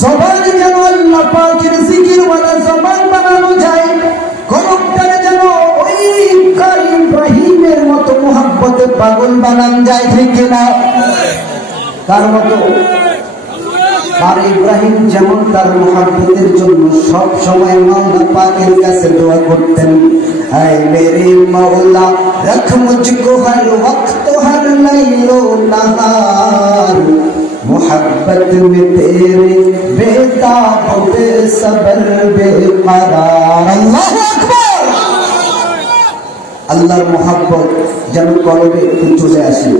জবান যেন আল্লাহ পাকের জিকির ওয়ালা জবান বানানো যায় কলমটারে যেন ওই ইব্রাহিমের মতো মোহাব্বতে পাগল বানান যায়, ঠিক না তার মতো। আর ইব্রাহিম যেমন তার মোহাব্বতের জন্য সব সময় মাওলা পাকের কাছে দোয়া করতেন হায় মেরে মাওলা, রখ মুঝকো হর ওয়াক্ত হর লাইলো নহার। मोहब्बत में तेरे बेताब बेसबर बेकरार अल्लाह আকবার আল্লাহর মোহাব্বত যেন কলবে একটু চলে আসে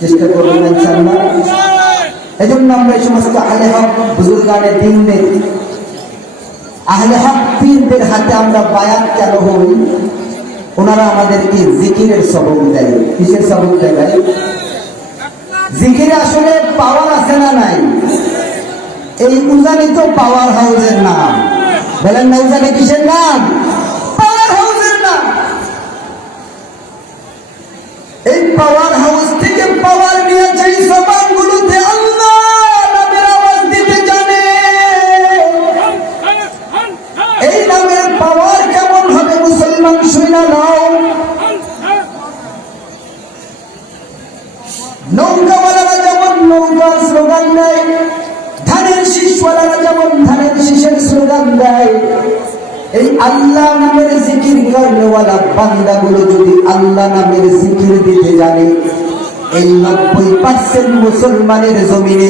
চেষ্টা করবেন ইনশাআল্লাহ এই জন্য আমরা এই সমস্ত আহলে হক বুজুর্গানে দিনদের আহলে হক পীরদের হাতে আমরা বায়াত কেন হই ওনারা আমাদেরকে জিকিরের সবক দেয় কিসের সবক দেয় ভাই জিকিরে আসলে পাওয়ার আছে না নাই? এই উজানি তো পাওয়ার হাউসের নাম। বলেন না উজানি কিসের নাম? পাওয়ার নাম। এই পাওয়ার হাউস থেকে পাওয়ার নিয়ে যেই জবানগুলোতে যদি আল্লাহ নামের জিকির দিতে জানে, এই নব্বই পার্সেন্ট মুসলমানের জমিনে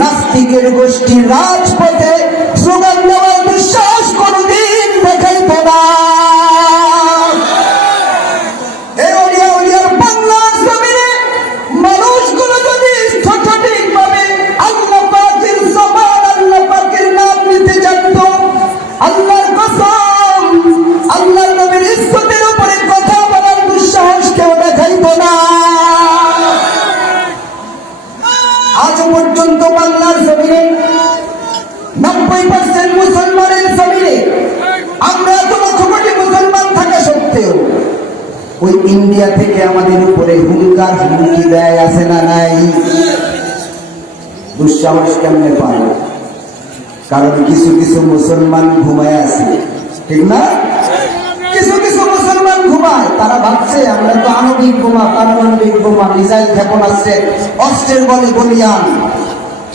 নাস্তিকের গোষ্ঠী রাজপথে সুগন্ধ বিশ্বাস কোনদিন দেখাইতে না। দুঃসাহস কেমনে পায়? কারণ কিছু কিছু মুসলমান ঘুমায় আছে। ঠিক না? কিছু কিছু মুসলমান ঘুমায়। তারা ভাবছে, আমরা তো আণবিক বোমা পারমাণবিক বোমা মিসাইল ক্ষেপণাস্ত্রের অস্ত্রের বলে বলিয়ান।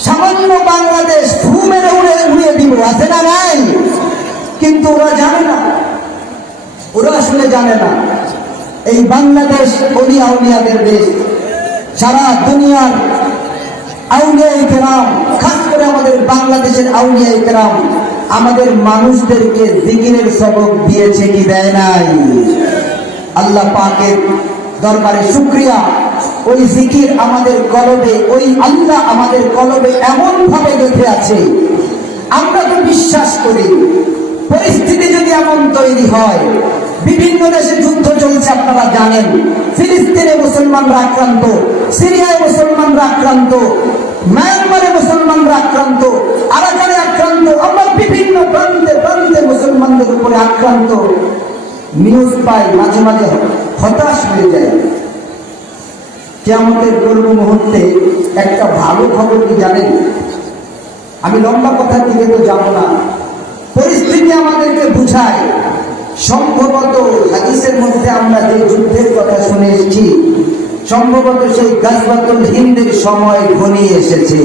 সামান্য বাংলাদেশ ফু মেরে উড়ে উড়িয়ে দিব, আছে না নাই? কিন্তু ওরা জানে না। ওরা আসলে জানে না। এই বাংলাদেশ অলিয়া উলিয়াদের দেশ, সারা দুনিয়ার করে আমাদের বাংলাদেশের আমাদের মানুষদেরকে সবক দিয়েছে কি দেয় নাই? আল্লাহ দরবারে শুক্রিয়া। ওই জিকির আমাদের কলবে, ওই আল্লাহ আমাদের কলবে এমন ভাবে গেঁথে আছে। আমরা তো বিশ্বাস করি, পরিস্থিতি যদি এমন তৈরি হয় বিভিন্ন দেশে যুদ্ধ চলছে, আপনারা জানেন। ফিলিস্তিনে মুসলমানরা আক্রান্ত, সিরিয়ায় মুসলমানরা আক্রান্ত, মায়ানমারে মুসলমানরা আক্রান্ত, আরাকানে আক্রান্ত, আমরা বিভিন্ন প্রান্তে প্রান্তে মুসলমানদের উপরে আক্রান্ত। নিউজ পাই, মাঝে মাঝে হতাশ হয়ে যায়। কেমতের পূর্ব মুহূর্তে একটা ভালো খবর কি জানেন? আমি লম্বা কথা দিকে তো যাব না। পরিস্থিতি আমাদেরকে বুঝায়। সম্ভবত হাদিসের মধ্যে আমরা যে যুদ্ধের কথা শুনে এসেছি সম্ভবত সেই গাছবাতুল হিন্দের সময় ঘনিয়ে এসেছে।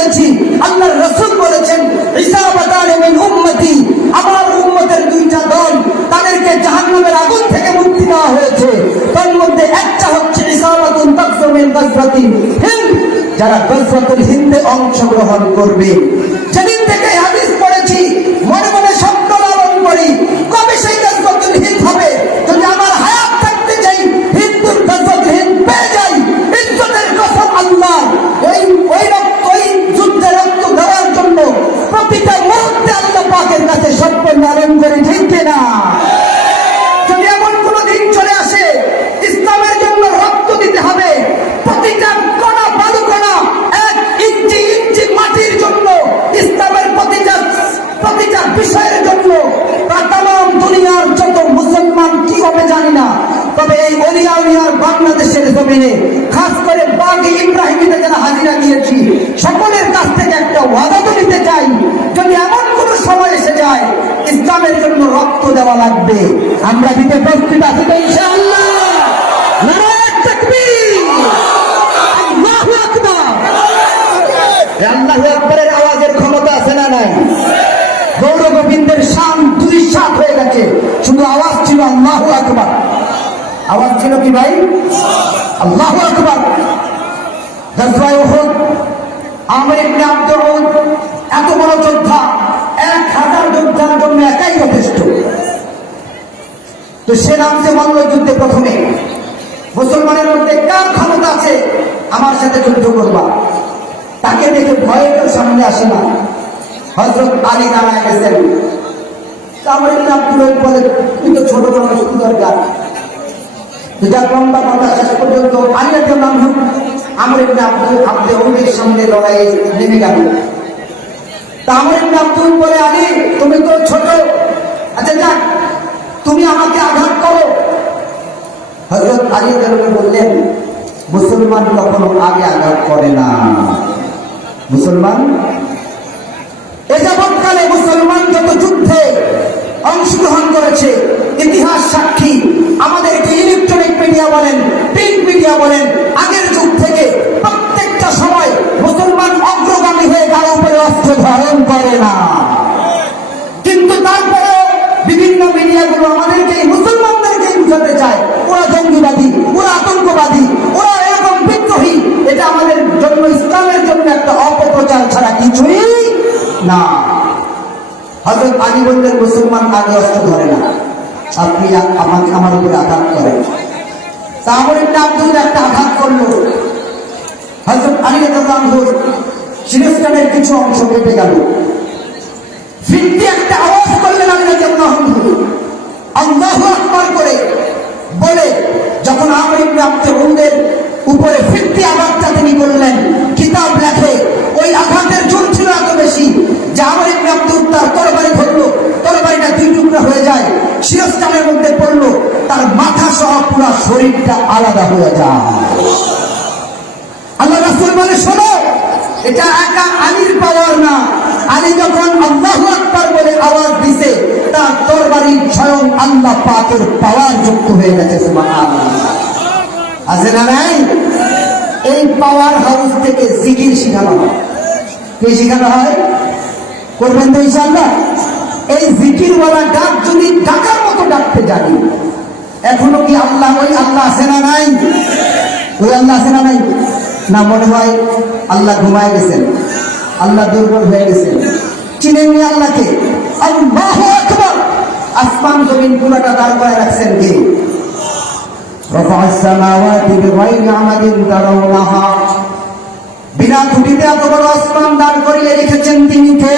যেদিন আল্লাহ রসুল বলেছেন আমার উম্মতের দুইটা দল তাদেরকে জাহান্নামের আগুন থেকে মুক্তি দেওয়া হয়েছে। তার মধ্যে একটা হচ্ছে যারা গজরাতুল হিন্দে অংশগ্রহণ করবে। না। যদি এমন কোনো দিন চলে আসে, ইসলামের জন্য রক্ত দিতে হবে। প্রতিটা কণা, বালুকণা এক ইঞ্চি ইঞ্চি মাটির জন্য, ইসলামের প্রতিটা প্রতিটা বিষয়ের জন্য। তাম দুনিয়ার যত মুসলমান, কি হবে জানি না। তবে এই অলিয়াউলিয়ার বাংলাদেশের জমিনে, খাস করে বাগি ইব্রাহিমীতে যারা হাজিরা দিয়েছি, সকলের কাছ থেকে একটা ওয়াদা তো নিতে চাই। যদি এমন কোনো সময় এসে যায় ইসলামের জন্য রক্ত দেওয়া লাগবে। আমরা দিতে প্রস্তুত আছি তো ইনশাআল্লাহ। আল্লাহু আকবরের আওয়াজের ক্ষমতা না নাই? গৌর গোবিন্দের দুই হয়ে গেছে। শুধু আওয়াজ ছিল ছিল কি ভাই? আল্লাহু উদ এত বড় যোদ্ধা। এক হাজার যোদ্ধার জন্য একাই যথেষ্ট। তো সে নামছে মল্ল যুদ্ধে প্রথমে। মুসলমানের মধ্যে কার ক্ষমতা আছে? আমার সাথে যুদ্ধ করবা। তাকে দেখে ভয়ে সামনে আসে না। হজরত আলী দাঁড়ায় গেছেন। আমার আব্দুল ওই বলে তুই তো ছোট বড় কি দরকার। দুটা লম্বা কথা শেষ পর্যন্ত আলিয়ার নাম আমার ইবনে আব্দুল আব্দুল ওদের সামনে লড়াইয়ে নেমে গেল। আমার আব্দুল বলে আলী তুমি তো ছোট। আচ্ছা যাক, তুমি আমাকে আঘাত করো। হজরত আলী বললেন, মুসলমান কখনো আগে আঘাত করে না। মুসলমান? এ যাবৎকালে মুসলমান যত যুদ্ধে অংশগ্রহণ করেছে, ইতিহাস সাক্ষী আমাদেরকে ইলেকট্রনিক মিডিয়া বলেন প্রিন্ট মিডিয়া বলেন, আগের যুগ থেকে মুসলমান অস্ত্র ধরে না। আপনি আমাকে আমার উপরে আঘাত করেন। তা আমার একটা একটা আঘাত করল। হজরত আলী রাহুর সিরিস্তানের কিছু অংশ কেটে গেল। ফিরতি একটা আওয়াজ করলেন আমি আল্লাহু আকবার করে বলে, যখন আমর ইবনে আব্দুল উপরে ফিরতি আঘাতটা তিনি করলেন, কিতাব লেখে, ওই আঘাতের জোর ছিল এত বেশি যে আমর ইবনে আব্দুল তার তরবারি ধরলো। তরবারিটা দুই টুকরা হয়ে যায় শিরস্থানের মধ্যে পড়ল, তার মাথা সহ পুরো শরীরটা আলাদা হয়ে যায়। আল্লাহ রাসূল বলে, শোনো, এটা একা আলীর পাওয়ার না। আলী যখন আল্লাহু আকবার বলে আওয়াজ দিছে, তার তরবারি স্বয়ং আল্লাহ পাকের পাওয়ার যুক্ত হয়ে গেছে আছে না নাই? এই পাওয়ার হাউস থেকে জিকির শেখানো হয়। কি শেখানো হয়? করবেন তো ইনশাআল্লাহ? এই জিকিরওয়ালা ডাক যদি ডাকার মতো ডাকতে জানি এখনো কি আল্লাহ ওই আল্লাহ আছে না নাই ওই আল্লাহ আছে না নাই না মনে হয় আল্লাহ ঘুমায় গেছেন আল্লাহ দুর্বল হয়ে গেছেন চিনেননি আল্লাহকে আল্লাহু আকবার আসমান জমিন পুরাটা দাঁড় করে রাখছেন কে رفع السماوات بغير عمد ترونها বিনা খুঁটিতে এত বড় আসমান দাঁড় করিয়ে রেখেছেন তিনি কে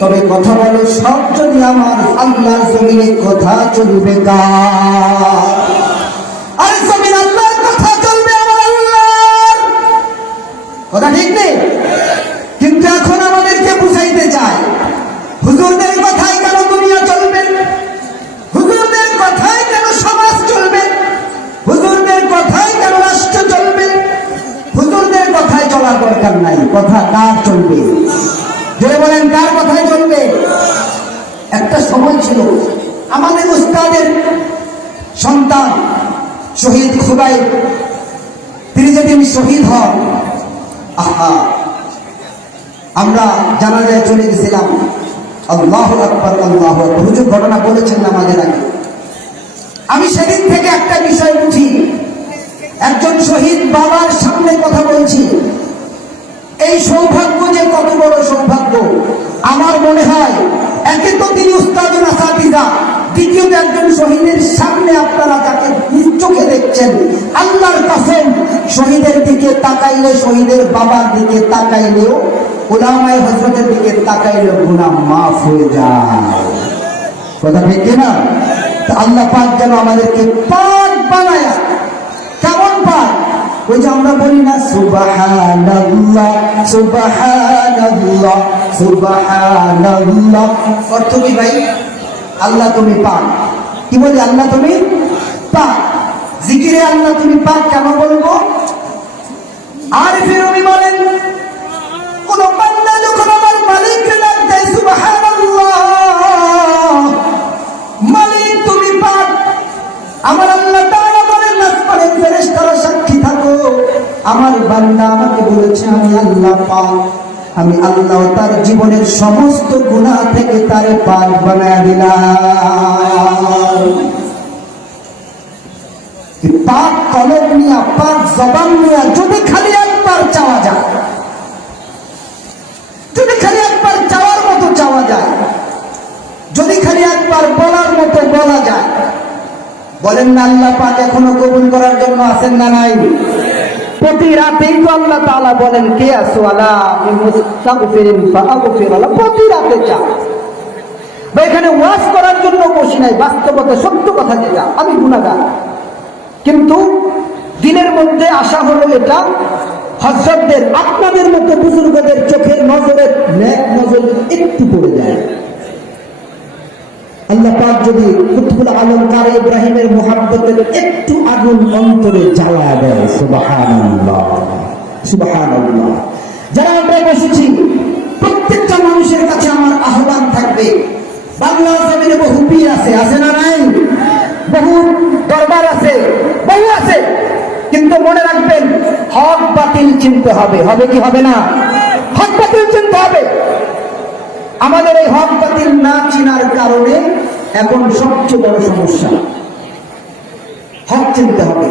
তবে কথা বলো, সব যদি আমার আল্লাহর জমিনে কথা চলবে কার আরে কথা চলবে আমার কথা ঠিক নেই? কিন্তু এখন আমাদেরকে বুঝাইতে চায় হুজুরদের কথাই কেন দুনিয়া চলবে? হুজুরদের কথাই কেন সমাজ চলবে? হুজুরদের কথাই কেন রাষ্ট্র চলবে? হুজুরদের কথাই চলার দরকার নাই, কথা কার চলবে? যে বলেন, কার কথাই চলবে একটা সময় ছিল, আমাদের উস্তাদের সন্তান শহীদ খুবাই তিনি যেদিন শহীদ হন, আহা, আমরা জানাজায় চলে গেছিলাম। আল্লাহ আকবর, আল্লাহ হুজুর ঘটনা বলেছেন আমাদের আগে। আমি সেদিন থেকে একটা বিষয় বুঝি, একজন শহীদ বাবার সামনে কথা বলছি। এই সৌভাগ্য যে কত বড় সৌভাগ্য। আমার মনে হয়, একে তো তিনি উস্তাদ আসাদিজা দ্বিতীয়ত একজন শহীদের সামনে আপনারা নিজ চোখে দেখছেন, আল্লাহর কাসম, শহীদের দিকে তাকাইলে শহীদের বাবার দিকে তাকাইলেও ওলামায় হজরতের দিকে তাকাইলেও গুণা মাফ হয়ে যায়। কথা ঠিক না আল্লাহ পাক যেন আমাদেরকে পাক ওই যে আমরা বলি না, সুবহানাল্লাহ সুবহানাল্লাহ সুবহানাল্লাহ। অর্থ কি ভাই? আল্লাহ তুমি পাক। কি বলি আল্লাহ তুমি? পাক। জিকিরে আল্লাহ তুমি পাক কেন বলব? আর ফিরুমি বলেন, কোন বান্দা যখন আমার মালিককে ডাক দেয়, সুবহানাল্লাহ, মালিক তুমি পাক। আমার আল্লাহ তাআলা বলেন আসমানের ফেরেশতারা আমার বান্দা আমাকে বলেছে, আমি আল্লাহ পাক। আমি আল্লাহ তার জীবনের সমস্ত গুনাহ থেকে তারে পাক বানায় দিলাম। পাক কলম নিয়া, পাক জবান নিয়া, যদি খালি একবার চাওয়া যায়, যদি খালি একবার চাওয়ার মতো চাওয়া যায়, যদি খালি একবার বলার মতো বলা যায়, বলেন না আল্লাহ পাক এখনও কবুল করার জন্য আছেন না নাই? প্রতি রাতেই তো আল্লাহ তাআলা বলেন, কে আসো আলা আল্লাহ প্রতি রাতে চা বা এখানে ওয়াজ করার জন্য বসি নাই, বাস্তবতা, সত্য কথা যেটা, আমি গুণাগার কিন্তু দিনের মধ্যে আসা হলো এটা হজরতদের আপনাদের মতো বুজুর্গদের চোখের নজরের নজর একটু পড়ে যায়। আল্লাহ যদি কুতুবুল আলম কারে ইব্রাহিমের মোহাব্বতের একটু আগুন অন্তরে জ্বালা দেয়, সুবহানাল্লাহ সুবহানাল্লাহ। যারা আমরা বসেছি, প্রত্যেকটা মানুষের কাছে আমার আহ্বান থাকবে। বাংলা জমিনে বহু পীর আছে আছে না নাই? বহু দরবার আছে, বহু আছে। কিন্তু মনে রাখবেন, হক বাতিল চিনতে হবে। হবে কি হবে না? হক বাতিল চিনতে হবে। আমাদের এই হক বাতিল না চিনার কারণে এখন সবচেয়ে বড় সমস্যা হক চিনতে হবে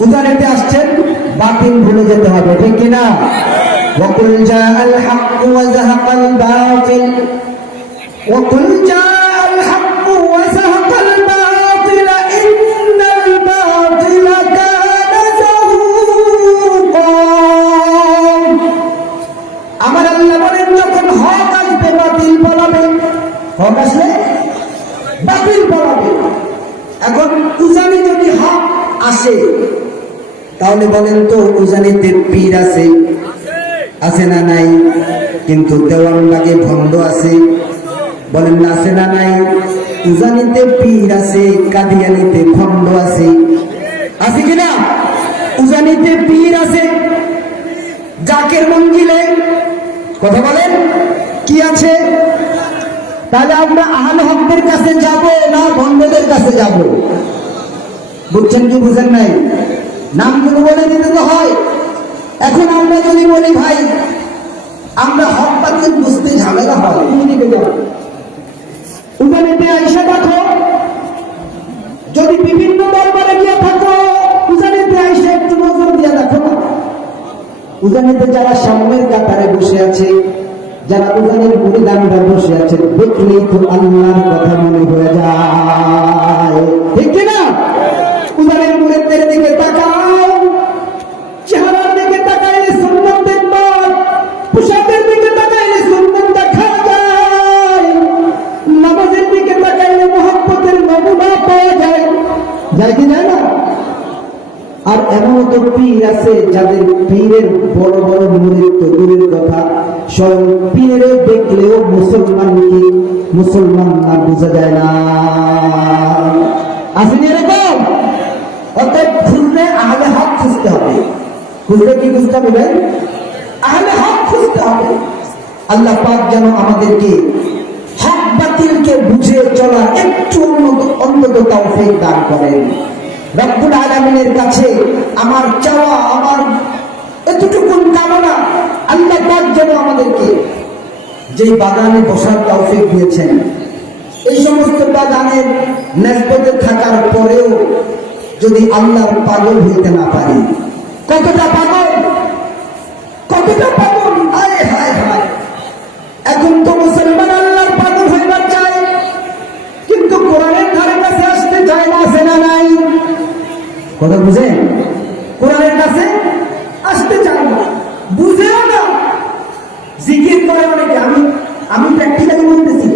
উদাহরণে আসছেন বাতিল ভুলে যেতে হবে ঠিক কিনা وقل جاء الحق وزهق الباطل وقل جاء الحق وزهق الباطل إن الباطل كان زهوقا আমার আল্লাহ বলেন যখন হক আসবে বাতিল বলাবে হক আসলে বাতিল বলাবে এখন উজানি যদি হক আসে তাহলে বলেন তো উজানিতে পীর আছে। আছে না নাই? কিন্তু দেওয়ান লাগে ভণ্ড আছে। বলেন না আছে না নাই? উজানিতে পীর আছে, কাদিয়ানিতে ভণ্ড আছে। আছে কিনা উজানিতে পীর আছে, জাকের মঞ্জিলে। কথা বলেন, কি আছে? তাহলে আমরা আহলে হকদের কাছে যাব না বন্ধদের কাছে যাব? বুঝছেন কি, বুঝেন নাই? নামগুলো বলে দিতে তো হয়। এখন আমরা যদি বলি, ভাই, আমরা হক বাতিল বুঝতে ঝামেলা হয়। যাও আইসা দেখো, যদি বিভিন্ন দরবারে গিয়ে থাকো, উজানিতে আইসা একটু নজর দিয়ে দেখো না। উজানিতে যারা সামনের কাতারে বসে আছে যারা উজানের মুড়িদানরা বসে আছে, দেখলেই তো আল্লাহর কথা মনে হয়ে যায়। ঠিক না? উজানের মুড়িদের দিকে তাকাও। দিকে দিকে দেখা যায়। দিকে পাওয়া যায়। যায় কি যায় না? আর এমন তো পীর আছে যাদের পীরের বড় বড় মুরিদ তো দূরের কথা। স্বয়ং পীরে দেখলেও মুসলমান কি? মুসলমান না বোঝা যায় না। আসেনি এরকম? অতএব খুঁজলে আহলে হক খুঁজতে হবে। খুঁজলে কি খুঁজতে হবে ভাই? আহলে হক খুঁজতে হবে। আল্লাহ পাক যেন আমাদেরকে হক বাতিলকে বুঝে চলা একটু অন্তত তৌফিক দান করেন। রব্বুল আলমিনের কাছে আমার চাওয়া, আমার এতটুকুন কামনা আল্লাহ পাক যেন আমাদেরকে যেই বাগানে বসার তৌফিক দিয়েছেন, এই সমস্ত বাগানের নেসবতে থাকার পরেও যদি আল্লাহর পাগল হইতে না পারি, কতটা পাগল? কথা বুঝেন কোরআনের কাছে আসতে চায় না। বুঝেও না। জিকির করে অনেকে। আমি আমি প্র্যাকটিক্যালি বলতেছি,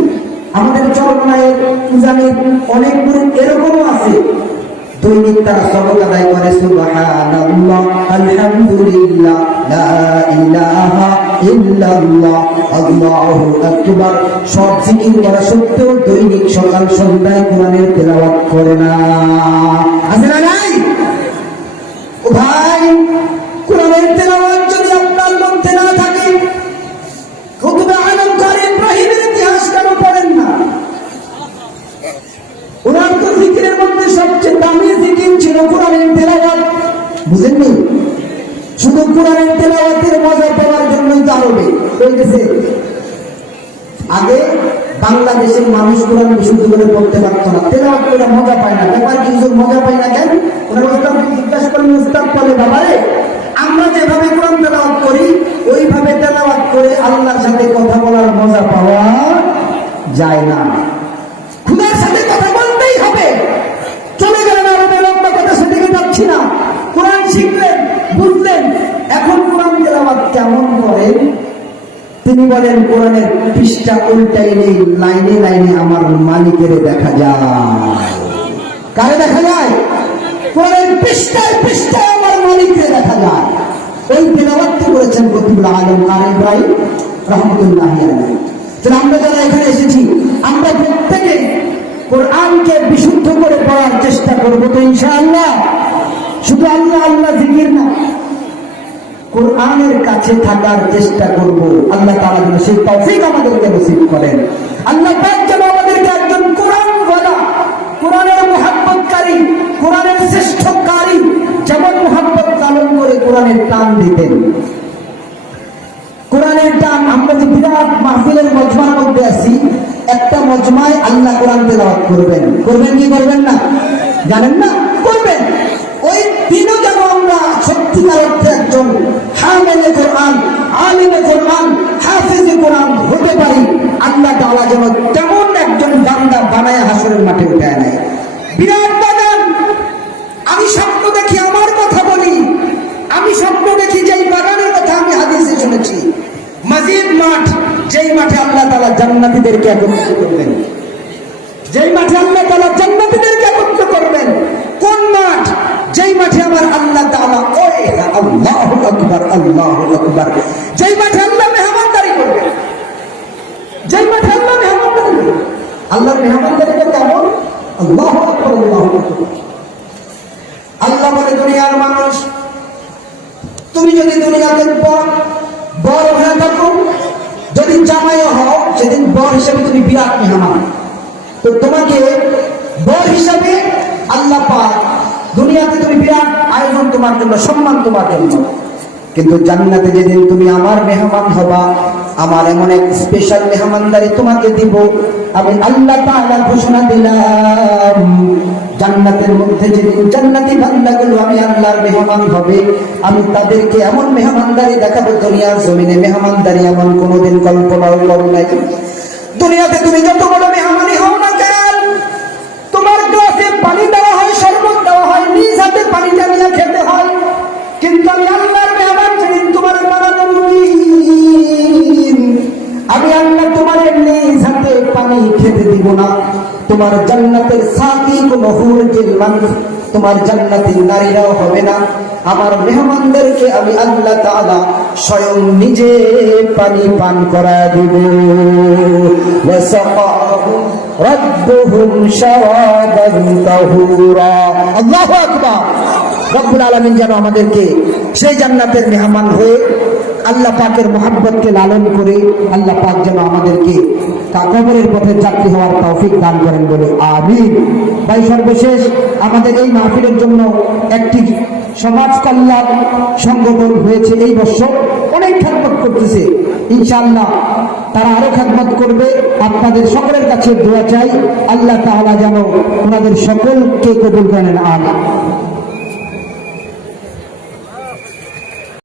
আমাদের চরমায়ের পূজানের অনেক গুরু এরকমও আছে। দৈনিক তারা সবক আদায় করে, সুবহানাল্লাহ, আলহামদুলিল্লাহ, লা সত্ত্বেও দৈনিক সকাল সন্ধ্যায় কোরআনের তেলাওয়াত করে না। আছে না? ভাই, কোরআনের তেলাওয়াত যদি আপনার মধ্যে না থাকে, খুতবে আলম করে ইব্রাহিমের ইতিহাস কেন পড়েন না? ওনার তো জিকিরের মধ্যে সবচেয়ে দামি জিকির ছিল কোরআনের তেলাওয়াত, বুঝেননি? শুধু কোরআনের তেলাওয়াতের মজা পাওয়ার জন্যই তো আরবে হইতেছে আগে বাংলাদেশের মানুষ কোরআন বিশুদ্ধ করে পড়তে পারতো না, তেলাওয়াত করে মজা পায় না, ব্যাপার কি, হুজুর মজা পায় না আল্লাহর সাথে কথা বলার মজা পাওয়া যায় না। কোরআন শিখলেন, বুঝলেন, এখন কেমন করেন? তিনি বলেন, কোরআনের পৃষ্ঠা উল্টাইলে লাইনে লাইনে আমার মালিকের দেখা যায়। কারে দেখা যায়? পৃষ্ঠায় আমার যারা এখানে এসেছি, আমরা বিশুদ্ধ করে পড়ার চেষ্টা করব তো ইনশাআল্লাহ। শুধু আল্লাহ আল্লাহ জিকির না, কোরআনের কাছে থাকার চেষ্টা করব। আল্লাহ তাআলা যেন সেই তৌফিক আমাদেরকে নসিব করেন। আল্লাহ আমাদেরকে একজন কোরআন বলা কোরআনের কোরআনের শ্রেষ্ঠকারী যেমন মোহাব্বত লালন করে কোরআনের টান দিতেন। কোরআনের টান আমরা যে বিরাট মাহফিলের মজমার মধ্যে আছি, একটা মজমায় আল্লাহ কোরআন তেলাওয়াত করবেন। করবেন কি করবেন না? জানেন না? করবেন। ওই দিনও যেন আমরা সত্যিকার অর্থে একজন হামেলে কোরআন, আলিমে কোরআন, হাফিজে কোরআন হতে পারি, আল্লাহ তাআলা যেন তেমন একজন বান্দা বানায় হাসরের মাঠে উঠে নেয়। বিরাট আমি স্বপ্ন দেখি আমার কথা বলি। আমি স্বপ্ন দেখি যেই বাগানের কথা আমি হাদিসে শুনেছি। মসজিদ মাঠ, যেই মাঠে আল্লাহ তাআলা জান্নাতীদেরকে একত্রিত করবেন। যেই মাঠে আল্লাহ তাআলা জান্নাতীদেরকে একত্রিত করবেন। কোন মাঠ? যেই মাঠে আমার আল্লাহ তাআলা ওই আল্লাহু আকবার আল্লাহু আকবার। যেই মাঠে আল্লাহ মেহমানদারি করবেন। যেই মাঠে আল্লাহ মেহমানদারি করবেন। আল্লাহর মেহমানদারিটা কেমন? আল্লাহু আকবার আল্লাহু আকবার। আল্লাহ বলে দুনিয়ার মানুষ। তুমি যদি দুনিয়াতে বড় হয়ে থাকো, যদি জামাইও হও, সেদিন বর হিসেবে তুমি বিরাট মেহমান। তো তোমাকে বর হিসাবে আল্লাহ পাক দুনিয়াতে তুমি বিরাট আয়োজন তোমার জন্য, সম্মান তোমার জন্য। কিন্তু জান্নাতে যেদিন তুমি আমার মেহমান হবা, আমার এমন এক স্পেশাল মেহমানদারি তোমাকে দিব। আমি আল্লাহ তাআলা ঘোষণা দিলাম। জান্নাতের মধ্যে যেদিন জান্নাতি বান্দাগুলো, আমি আল্লাহর মেহমান হবে। আমি তাদেরকে এমন মেহমানদারি দেখাবো, দুনিয়ার জমিনে মেহমানদারি এমন কোনোদিন কল্পনাও করো নাই। দুনিয়াতে তুমি যত বড় মেহমানি হও না কেন, তোমার গ্লাসে পানি দেওয়া হয়, শরবত দেওয়া হয়, নিজ হাতে পানিটা নিয়ে খেতে হয়। কিন্তু আমি আল্লাহর মেহমান যেদিন তোমার বানানো আমি আল্লাহ তোমার নিজ হাতে পানি খেতে দিব না। তোমার জান্নাতের সাথী কোন হুরজিল মানুষ, তোমার জান্নাতের নারীরাও হবে না। আমার মেহমানদেরকে আমি আল্লাহ তাআলা স্বয়ং নিজে পানি পান করা দিব। যেন আমাদেরকে সেই জান্নাতের মেহমান হয়ে আল্লাহ পাকের মোহাব্বতকে লালন করে আল্লাহ পাক যেন আমাদেরকে তা কবরের পথে যাত্রী হওয়ার তৌফিক দান করেন বলে আমিন। তাই সর্বশেষ, আমাদের এই মাহফিলের জন্য একটি সমাজ কল্যাণ সংগঠন হয়েছে এই বছর। অনেক খেদমত করতেছে। ইনশাআল্লাহ তারা আরও খেদমত করবে। আপনাদের সকলের কাছে দোয়া চাই। আল্লাহ তাআলা যেন ওনাদের সকলকে কবুল করেন। আমিন।